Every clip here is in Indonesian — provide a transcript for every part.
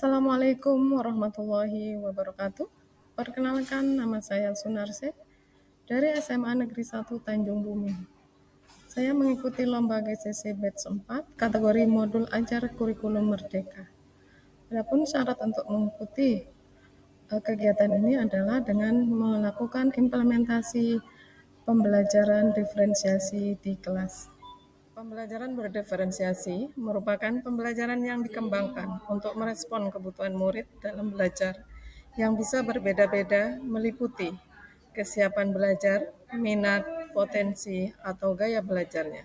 Assalamualaikum warahmatullahi wabarakatuh. Perkenalkan, nama saya Sunarse dari SMA Negeri 1 Tanjung Bumi. Saya mengikuti lomba GCC Batch 4 kategori modul ajar kurikulum merdeka. Adapun syarat untuk mengikuti kegiatan ini adalah dengan melakukan implementasi pembelajaran diferensiasi di kelas. Pembelajaran berdiferensiasi merupakan pembelajaran yang dikembangkan untuk merespon kebutuhan murid dalam belajar yang bisa berbeda-beda, meliputi kesiapan belajar, minat, potensi, atau gaya belajarnya.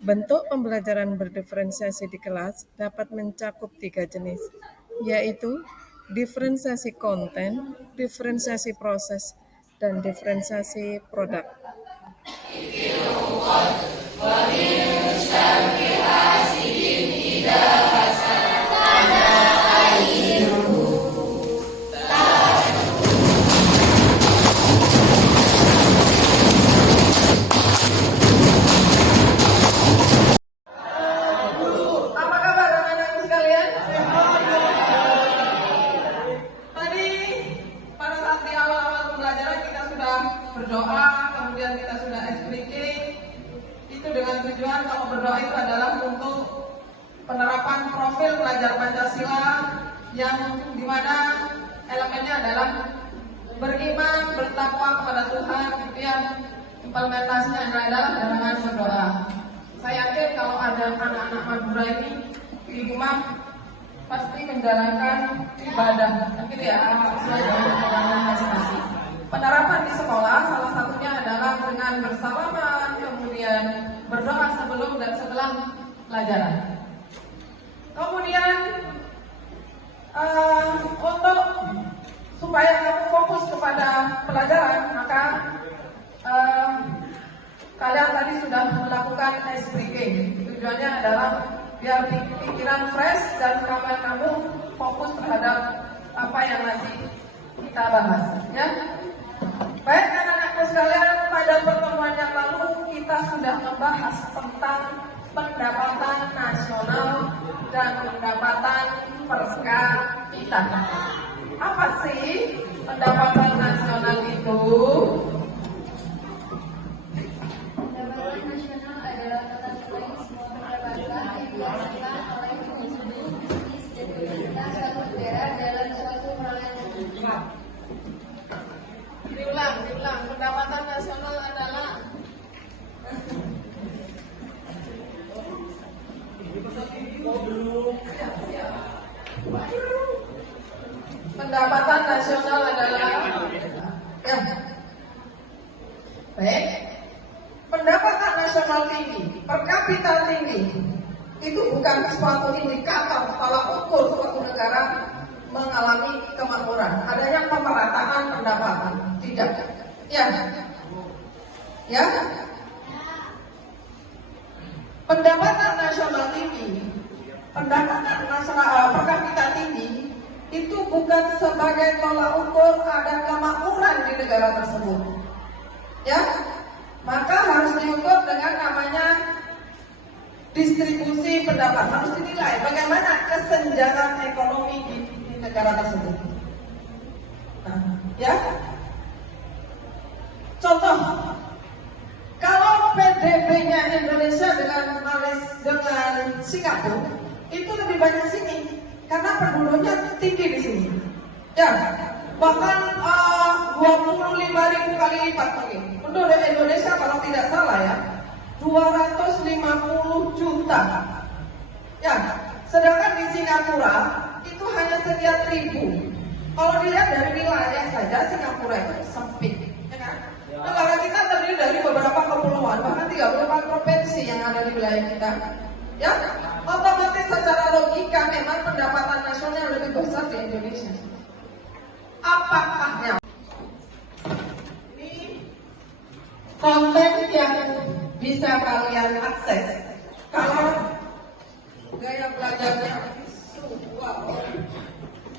Bentuk pembelajaran berdiferensiasi di kelas dapat mencakup 3 jenis, yaitu diferensiasi konten, diferensiasi proses, dan diferensiasi produk. Berdoa, kemudian kita sudah SPK. Itu dengan tujuan kalau berdoa itu adalah untuk penerapan profil pelajar Pancasila yang dimana elemennya adalah beriman, bertakwa kepada Tuhan. Kemudian implementasinya adalah dengan berdoa. Saya yakin kalau ada anak-anak Madura ini di rumah pasti menjalankan ibadah, gitu ya, sesuai dengan pengalaman masing-masing. Penerapan di sekolah salah satunya adalah dengan bersalaman, kemudian berdoa sebelum dan setelah pelajaran. Kemudian untuk supaya kamu fokus kepada pelajaran, maka kalian tadi sudah melakukan SPK. Tujuannya adalah biar pikiran fresh dan kamu fokus terhadap apa yang nanti kita bahas, ya. Baik anak-anakku sekalian, pada pertemuan yang lalu kita sudah membahas tentang pendapatan nasional dan pendapatan per kapita. Apa sih pendapatan nasional itu? Pendapatan nasional adalah tata nilai semua pendapatan yang dihasilkan oleh individu, bisnis, dan pemerintah suatu negara dalam suatu perolehan. Diulang. Pendapatan nasional adalah pendapatan nasional adalah ya. Baik. Pendapatan nasional tinggi, per kapita tinggi, itu bukan suatu indikator tolak ukur suatu negara mengalami kemakmuran, adanya pemerataan pendapatan, tidak, ya. Pendapatan nasional tinggi, pendapatan nasional per kapita tinggi itu bukan sebagai tolak ukur ada kemakmuran di negara tersebut, ya. Maka harus diukur dengan namanya distribusi pendapatan, harus dinilai bagaimana kesenjangan ekonomi di negara tersebut. Nah, ya. Contoh, kalau PDB-nya Indonesia dengan Singapura itu lebih banyak sini karena penduduknya tinggi di sini. Ya, bahkan 25.000 kali lipat mungkin. Penduduk Indonesia kalau tidak salah ya 250 juta. Ya, sedangkan di Singapura itu hanya sekian ribu. Kalau dilihat dari wilayah saja, Singapura itu sempit, ya kan? Negara kita terdiri dari beberapa kepulauan, bahkan 34 provinsi yang ada di wilayah kita. Ya, otomatis secara logika memang pendapatan nasional lebih besar di Indonesia. Apakahnya? Ini konten yang bisa kalian akses kalau gaya belajarnya wow.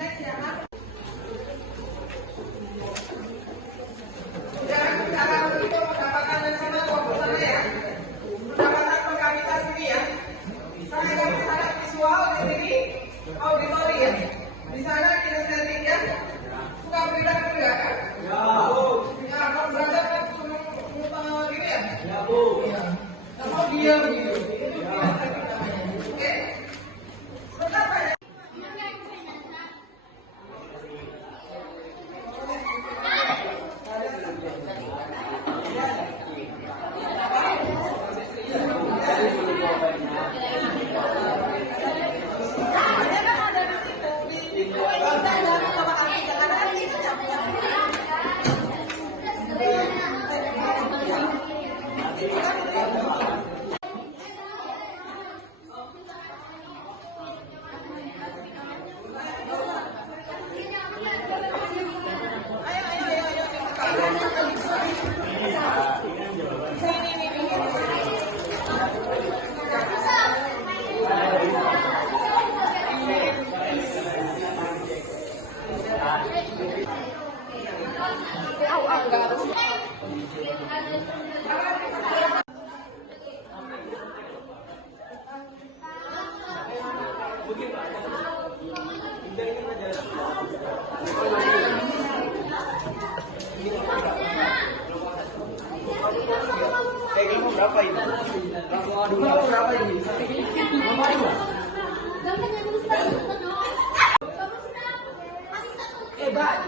Next ya. Dan cara begitu pendapatan nasional fokus sana ya. Pendapatan per kapita sini ya. Saya kasih visual di sini auditori ya.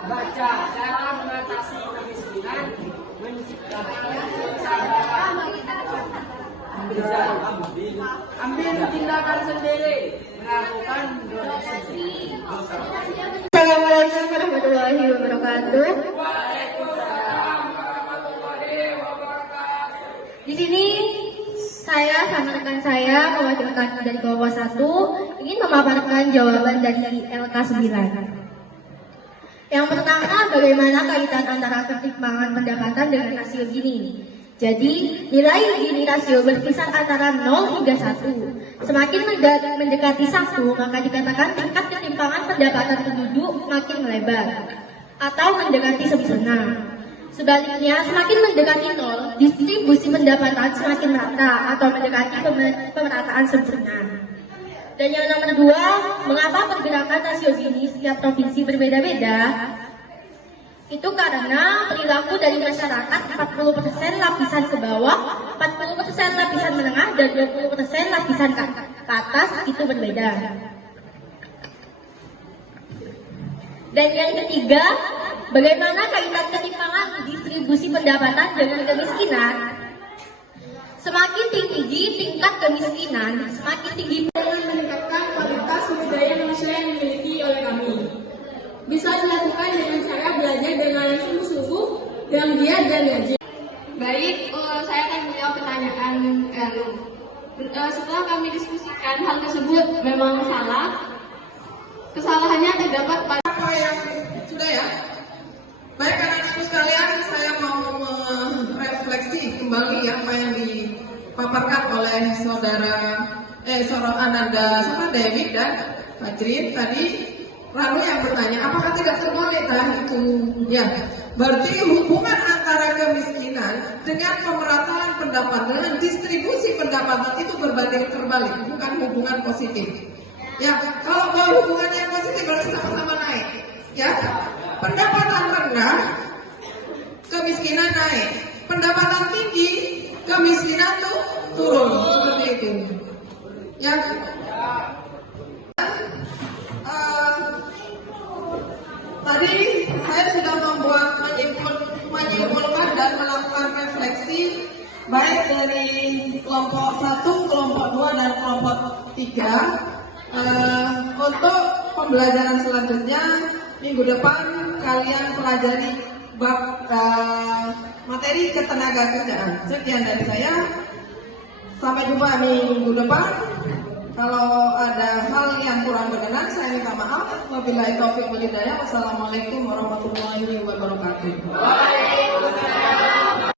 Baca cara mengatasi kemiskinan, menciptakan kesadaran, ambil tindakan sendiri, melakukan donasi. Assalamualaikum warahmatullahi wabarakatuh. Di sini saya sama rekan saya mewakilkan dari kelompok 1 ingin memaparkan jawaban dari LK9. Yang pertama, bagaimana kaitan antara ketimpangan pendapatan dengan rasio Gini? Jadi, nilai Gini rasio berkisar antara 0 hingga 1. Semakin mendekati 1, maka dikatakan tingkat ketimpangan pendapatan penduduk makin melebar atau mendekati sempurna. Sebaliknya, semakin mendekati 0, distribusi pendapatan semakin merata atau mendekati pemerataan sempurna. Dan yang nomor 2, mengapa pergerakan rasio Gini setiap provinsi berbeda-beda? Itu karena perilaku dari masyarakat 40% lapisan ke bawah, 40% lapisan menengah, dan 20% lapisan ke atas itu berbeda. Dan yang ketiga, bagaimana kaitan ketimpangan distribusi pendapatan dengan kemiskinan? Semakin tinggi tingkat kemiskinan, semakin tinggi dengan meningkatkan kualitas sumber daya manusia yang dimiliki oleh kami. Bisa dilakukan dengan cara belajar dengan sungguh-sungguh, dengan giat dan rajin. Baik, saya akan menjawab pertanyaan Elu. Setelah kami diskusikan hal tersebut memang salah. Kesalahannya terdapat pada Apa yang sudah ya? Baik anak-anakku sekalian, saya mau merefleksi kembali apa yang dipaparkan oleh saudara Ananda sama Dewi dan Fajrin tadi. Lalu yang bertanya, apakah tidak terbalik itu? Ya, berarti hubungan antara kemiskinan dengan pemerataan pendapatan, dengan distribusi pendapatan itu berbanding terbalik, bukan hubungan positif. Ya, kalau hubungannya positif berarti sama-sama naik. Ya, pendapatan rendah, kemiskinan naik. Pendapatan tinggi, kemiskinan tuh turun seperti itu. Ya. Tadi saya sudah menyimpulkan dan melakukan refleksi baik dari kelompok 1, kelompok 2, dan kelompok 3. Untuk pembelajaran selanjutnya minggu depan kalian pelajari bab materi ketenagakerjaan. Sekian dari saya. Sampai jumpa minggu depan. Kalau ada hal yang kurang berkenan, saya minta maaf. Wabillahi taufiq wal hidayah. Wassalamualaikum warahmatullahi wabarakatuh. Waalaikumsalam.